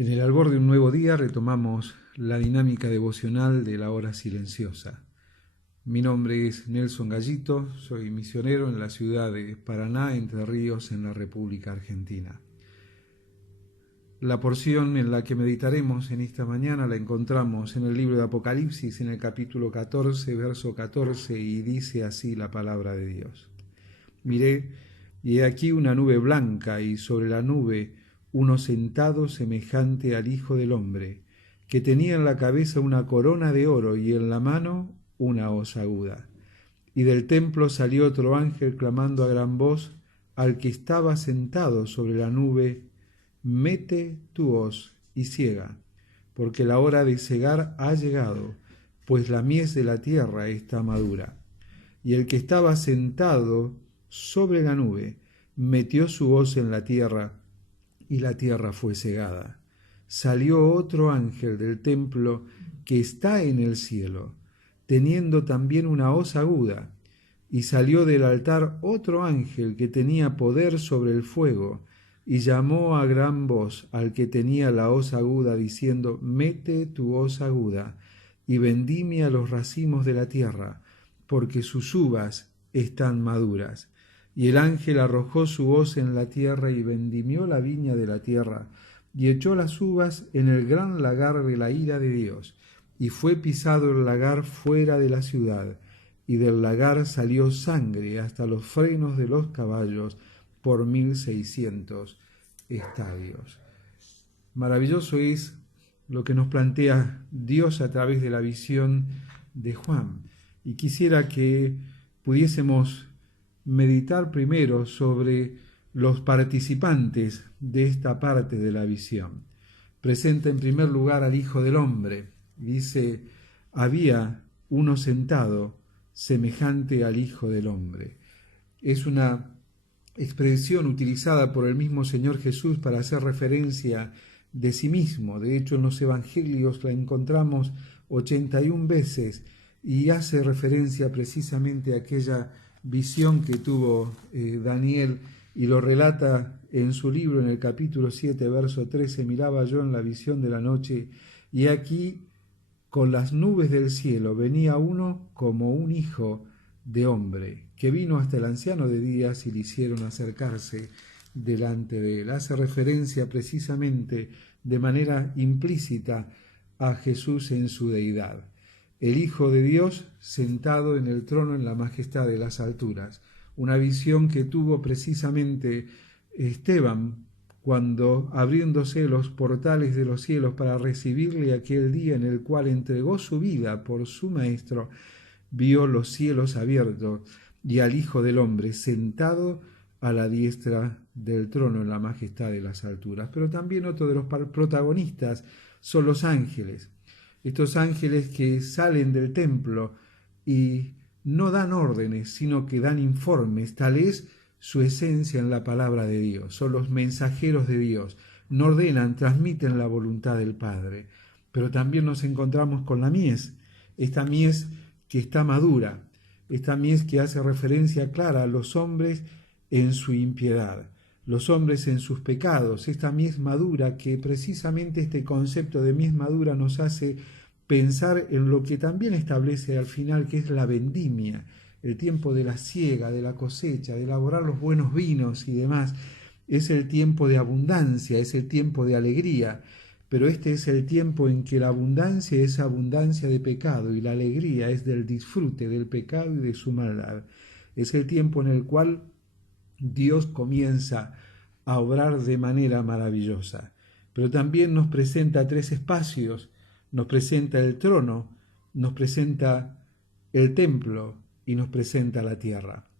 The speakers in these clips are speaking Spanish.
En el albor de un nuevo día retomamos la dinámica devocional de la hora silenciosa. Mi nombre es Nelson Gallito, soy misionero en la ciudad de Paraná, Entre Ríos, en la República Argentina. La porción en la que meditaremos en esta mañana la encontramos en el libro de Apocalipsis, en el capítulo 14, verso 14, y dice así la palabra de Dios. Miré, y he aquí una nube blanca, y sobre la nube uno sentado semejante al Hijo del Hombre, que tenía en la cabeza una corona de oro y en la mano una hoz aguda. Y del templo salió otro ángel clamando a gran voz al que estaba sentado sobre la nube: mete tu hoz y siega, porque la hora de segar ha llegado, pues la mies de la tierra está madura. Y el que estaba sentado sobre la nube metió su hoz en la tierra, y la tierra fue segada. Salió otro ángel del templo que está en el cielo, teniendo también una hoz aguda, y salió del altar otro ángel que tenía poder sobre el fuego, y llamó a gran voz al que tenía la hoz aguda, diciendo: mete tu hoz aguda, y vendimia los racimos de la tierra, porque sus uvas están maduras. Y el ángel arrojó su hoz en la tierra y vendimió la viña de la tierra, y echó las uvas en el gran lagar de la ira de Dios. Y fue pisado el lagar fuera de la ciudad, y del lagar salió sangre hasta los frenos de los caballos por 1600 estadios. Maravilloso es lo que nos plantea Dios a través de la visión de Juan. Y quisiera que pudiésemos meditar primero sobre los participantes de esta parte de la visión. Presenta en primer lugar al Hijo del Hombre. Dice: había uno sentado semejante al Hijo del Hombre. Es una expresión utilizada por el mismo Señor Jesús para hacer referencia de sí mismo. De hecho, en los evangelios la encontramos 81 veces y hace referencia precisamente a aquella visión que tuvo Daniel, y lo relata en su libro en el capítulo 7, verso 13. Miraba yo en la visión de la noche, y aquí con las nubes del cielo venía uno como un hijo de hombre, que vino hasta el anciano de días y le hicieron acercarse delante de él. Hace referencia precisamente de manera implícita a Jesús en su deidad. El Hijo de Dios sentado en el trono en la majestad de las alturas. Una visión que tuvo precisamente Esteban cuando, abriéndose los portales de los cielos para recibirle aquel día en el cual entregó su vida por su Maestro, vio los cielos abiertos y al Hijo del Hombre sentado a la diestra del trono en la majestad de las alturas. Pero también otro de los protagonistas son los ángeles. Estos ángeles que salen del templo y no dan órdenes, sino que dan informes. Tal es su esencia en la palabra de Dios. Son los mensajeros de Dios. No ordenan, transmiten la voluntad del Padre. Pero también nos encontramos con la mies. Esta mies que está madura. Esta mies que hace referencia clara a los hombres en su impiedad, los hombres en sus pecados. Esta mies madura, que precisamente este concepto de mies madura nos hace pensar en lo que también establece al final, que es la vendimia, el tiempo de la siega, de la cosecha, de elaborar los buenos vinos y demás. Es el tiempo de abundancia, es el tiempo de alegría, pero este es el tiempo en que la abundancia es abundancia de pecado y la alegría es del disfrute del pecado y de su maldad. Es el tiempo en el cual Dios comienza a obrar de manera maravillosa. Pero también nos presenta tres espacios. Nos presenta el trono, nos presenta el templo y nos presenta la tierra.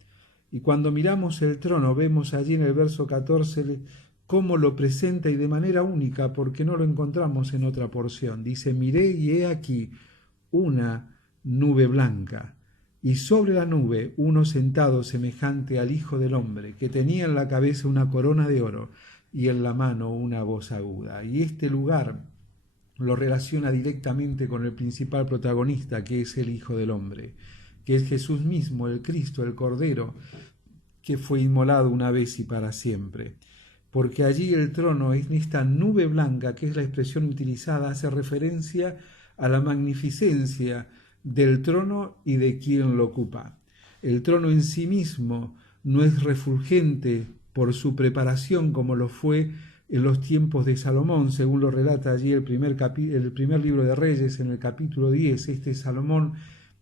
Y cuando miramos el trono, vemos allí en el verso 14 cómo lo presenta, y de manera única, porque no lo encontramos en otra porción. Dice: miré y he aquí una nube blanca, y sobre la nube uno sentado semejante al Hijo del Hombre, que tenía en la cabeza una corona de oro y en la mano una hoz aguda. Y este lugar lo relaciona directamente con el principal protagonista, que es el Hijo del Hombre, que es Jesús mismo, el Cristo, el Cordero, que fue inmolado una vez y para siempre. porque allí el trono, en esta nube blanca, que es la expresión utilizada, hace referencia a la magnificencia del trono y de quien lo ocupa. El trono en sí mismo no es refulgente por su preparación como lo fue en los tiempos de Salomón, según lo relata allí el primer libro de Reyes, en el capítulo 10, este Salomón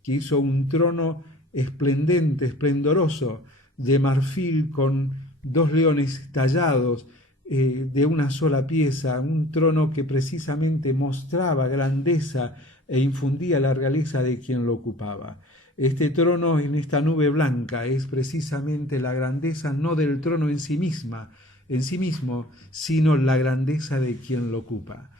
que hizo un trono esplendente, esplendoroso, de marfil con 2 leones tallados de una sola pieza, un trono que precisamente mostraba grandeza e infundía la realeza de quien lo ocupaba. Este trono en esta nube blanca es precisamente la grandeza no del trono en sí mismo, sino la grandeza de quien lo ocupa.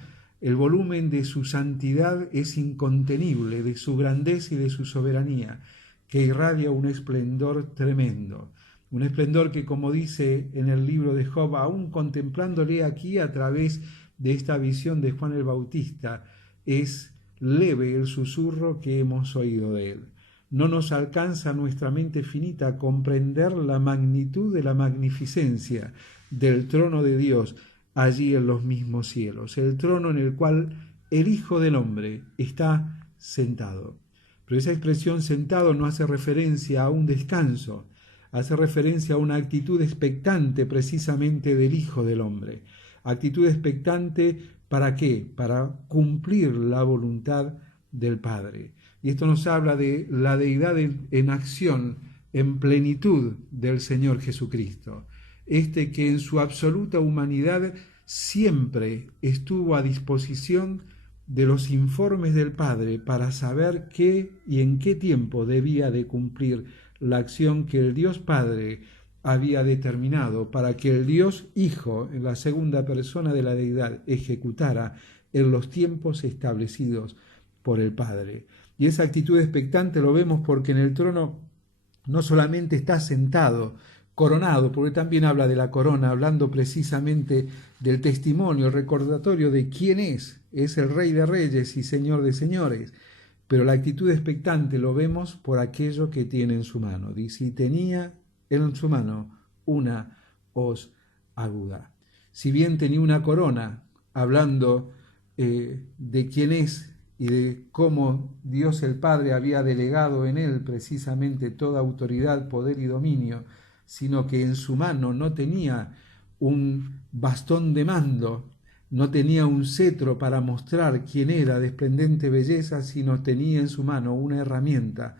El volumen de su santidad es incontenible, de su grandeza y de su soberanía, que irradia un esplendor tremendo. Un esplendor que, como dice en el libro de Job, aún contemplándole aquí a través de esta visión de Juan el Bautista, es leve el susurro que hemos oído de él. No nos alcanza nuestra mente finita a comprender la magnitud de la magnificencia del trono de Dios allí en los mismos cielos, el trono en el cual el Hijo del Hombre está sentado. Pero esa expresión sentado no hace referencia a un descanso, hace referencia a una actitud expectante precisamente del Hijo del Hombre. Actitud expectante, ¿para qué? Para cumplir la voluntad del Padre. Y esto nos habla de la deidad en acción, en plenitud del Señor Jesucristo. Este que en su absoluta humanidad siempre estuvo a disposición de los informes del Padre para saber qué y en qué tiempo debía de cumplir la acción que el Dios Padre había determinado para que el Dios Hijo, en la segunda persona de la deidad, ejecutara en los tiempos establecidos por el Padre. Y esa actitud expectante lo vemos porque en el trono no solamente está sentado, coronado, porque también habla de la corona, hablando precisamente del testimonio, el recordatorio de quién es el Rey de Reyes y Señor de Señores. Pero la actitud expectante lo vemos por aquello que tiene en su mano. Dice, y tenía en su mano una hoz aguda. Si bien tenía una corona, hablando de quién es y de cómo Dios el Padre había delegado en él precisamente toda autoridad, poder y dominio, sino que en su mano no tenía un bastón de mando, no tenía un cetro para mostrar quién era de esplendente belleza, sino tenía en su mano una herramienta,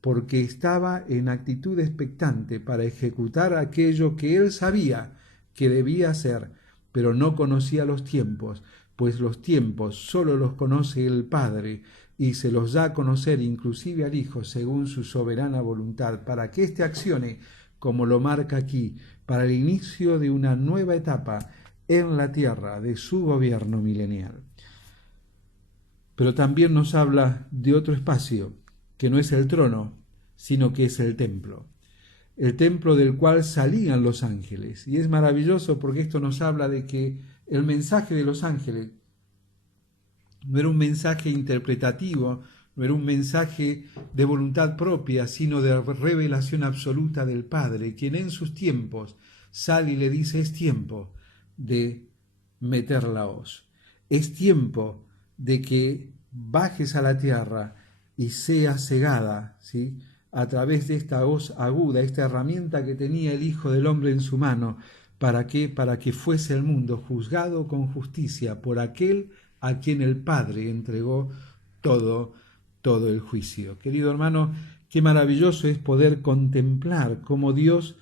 porque estaba en actitud expectante para ejecutar aquello que él sabía que debía hacer, pero no conocía los tiempos, pues los tiempos solo los conoce el Padre y se los da a conocer inclusive al Hijo según su soberana voluntad, para que éste accione, como lo marca aquí, para el inicio de una nueva etapa en la tierra de su gobierno milenial. Pero también nos habla de otro espacio, que no es el trono, sino que es el templo del cual salían los ángeles. Y es maravilloso porque esto nos habla de que el mensaje de los ángeles no era un mensaje interpretativo, no era un mensaje de voluntad propia, sino de revelación absoluta del Padre, quien en sus tiempos sale y le dice, es tiempo de meter la hoz. Es tiempo de que bajes a la tierra y seas cegada, ¿sí?, a través de esta hoz aguda, esta herramienta que tenía el Hijo del Hombre en su mano. ¿Para qué? Para que fuese el mundo juzgado con justicia por aquel a quien el Padre entregó todo el juicio. Querido hermano, qué maravilloso es poder contemplar cómo Dios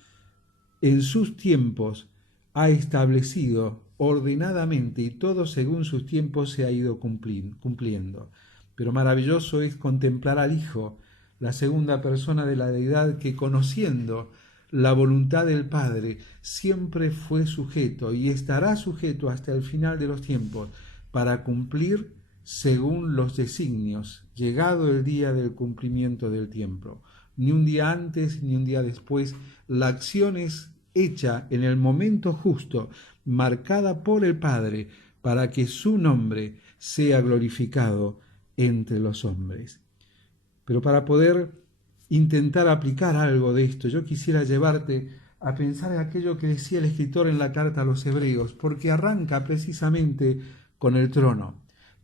en sus tiempos ha establecido ordenadamente y todo según sus tiempos se ha ido cumpliendo. Pero maravilloso es contemplar al Hijo, la segunda persona de la deidad, que conociendo la voluntad del Padre siempre fue sujeto y estará sujeto hasta el final de los tiempos para cumplir según los designios, llegado el día del cumplimiento del tiempo. Ni un día antes ni un día después, la acción es hecha en el momento justo, marcada por el Padre, para que su nombre sea glorificado entre los hombres. Pero para poder intentar aplicar algo de esto, yo quisiera llevarte a pensar en aquello que decía el escritor en la carta a los Hebreos, porque arranca precisamente con el trono.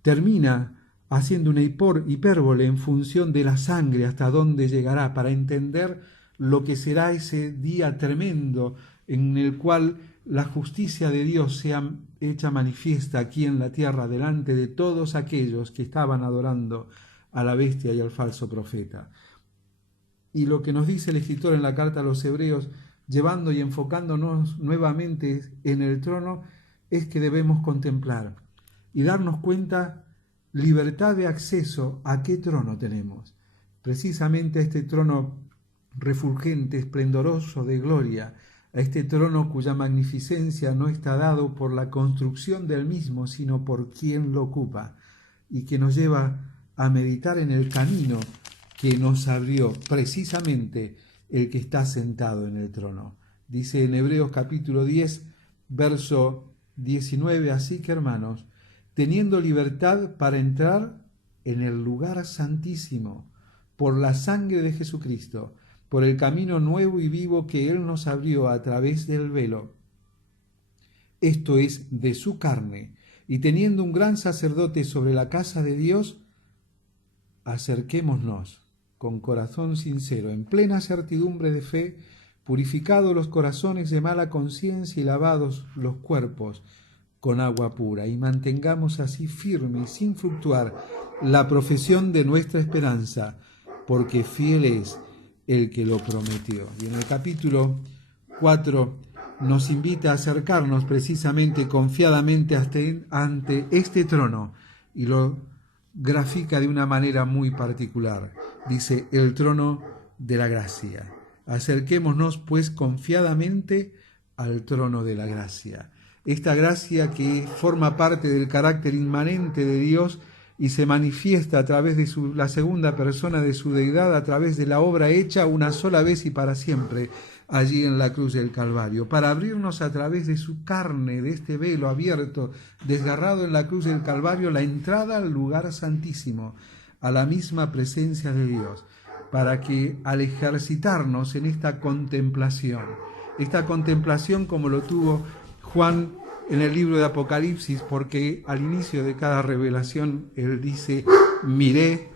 Termina haciendo una hipérbole en función de la sangre, hasta dónde llegará, para entender lo que será ese día tremendo en el cual la justicia de Dios sea hecha manifiesta aquí en la tierra delante de todos aquellos que estaban adorando a la bestia y al falso profeta. Y lo que nos dice el escritor en la carta a los Hebreos, llevando y enfocándonos nuevamente en el trono, es que debemos contemplar y darnos cuenta libertad de acceso a qué trono tenemos. Precisamente a este trono refulgente, esplendoroso de gloria, a este trono cuya magnificencia no está dado por la construcción del mismo, sino por quien lo ocupa, y que nos lleva a meditar en el camino que nos abrió precisamente el que está sentado en el trono. Dice en Hebreos capítulo 10, verso 19, así que hermanos, teniendo libertad para entrar en el lugar santísimo, por la sangre de Jesucristo, por el camino nuevo y vivo que Él nos abrió a través del velo, esto es, de su carne, y teniendo un gran sacerdote sobre la casa de Dios, acerquémonos con corazón sincero, en plena certidumbre de fe, purificados los corazones de mala conciencia y lavados los cuerpos con agua pura, y mantengamos así firme y sin fluctuar la profesión de nuestra esperanza, porque fiel es el que lo prometió. Y en el capítulo 4 nos invita a acercarnos precisamente confiadamente ante este trono, y lo grafica de una manera muy particular. Dice, el trono de la gracia. Acerquémonos pues confiadamente al trono de la gracia. Esta gracia que forma parte del carácter inmanente de Dios y se manifiesta a través de la segunda persona de su deidad, a través de la obra hecha una sola vez y para siempre allí en la cruz del Calvario, para abrirnos a través de su carne, de este velo abierto, desgarrado en la cruz del Calvario, la entrada al lugar santísimo, a la misma presencia de Dios, para que al ejercitarnos en esta contemplación como lo tuvo Juan en el libro de Apocalipsis, porque al inicio de cada revelación él dice, miré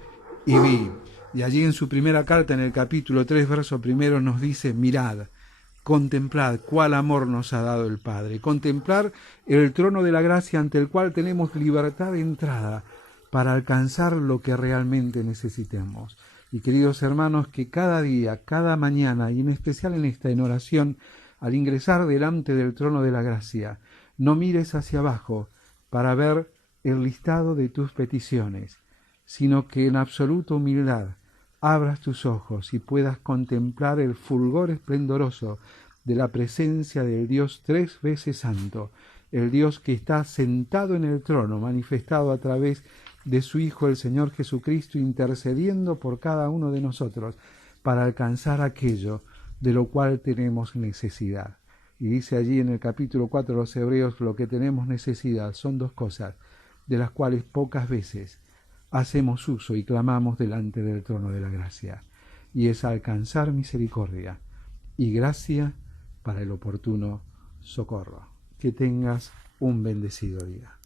y vi. Y allí en su primera carta, en el capítulo 3, verso 1, nos dice, mirad, contemplad cuál amor nos ha dado el Padre. Contemplar el trono de la gracia ante el cual tenemos libertad de entrada para alcanzar lo que realmente necesitemos. Y queridos hermanos, que cada día, cada mañana, y en especial en esta en oración, al ingresar delante del trono de la gracia, no mires hacia abajo para ver el listado de tus peticiones, sino que en absoluta humildad abras tus ojos y puedas contemplar el fulgor esplendoroso de la presencia del Dios 3 veces santo, el Dios que está sentado en el trono, manifestado a través de su Hijo el Señor Jesucristo, intercediendo por cada uno de nosotros para alcanzar aquello de lo cual tenemos necesidad. Y dice allí en el capítulo 4 de los Hebreos, lo que tenemos necesidad son dos cosas, de las cuales pocas veces hacemos uso y clamamos delante del trono de la gracia, y es alcanzar misericordia y gracia para el oportuno socorro. Que tengas un bendecido día.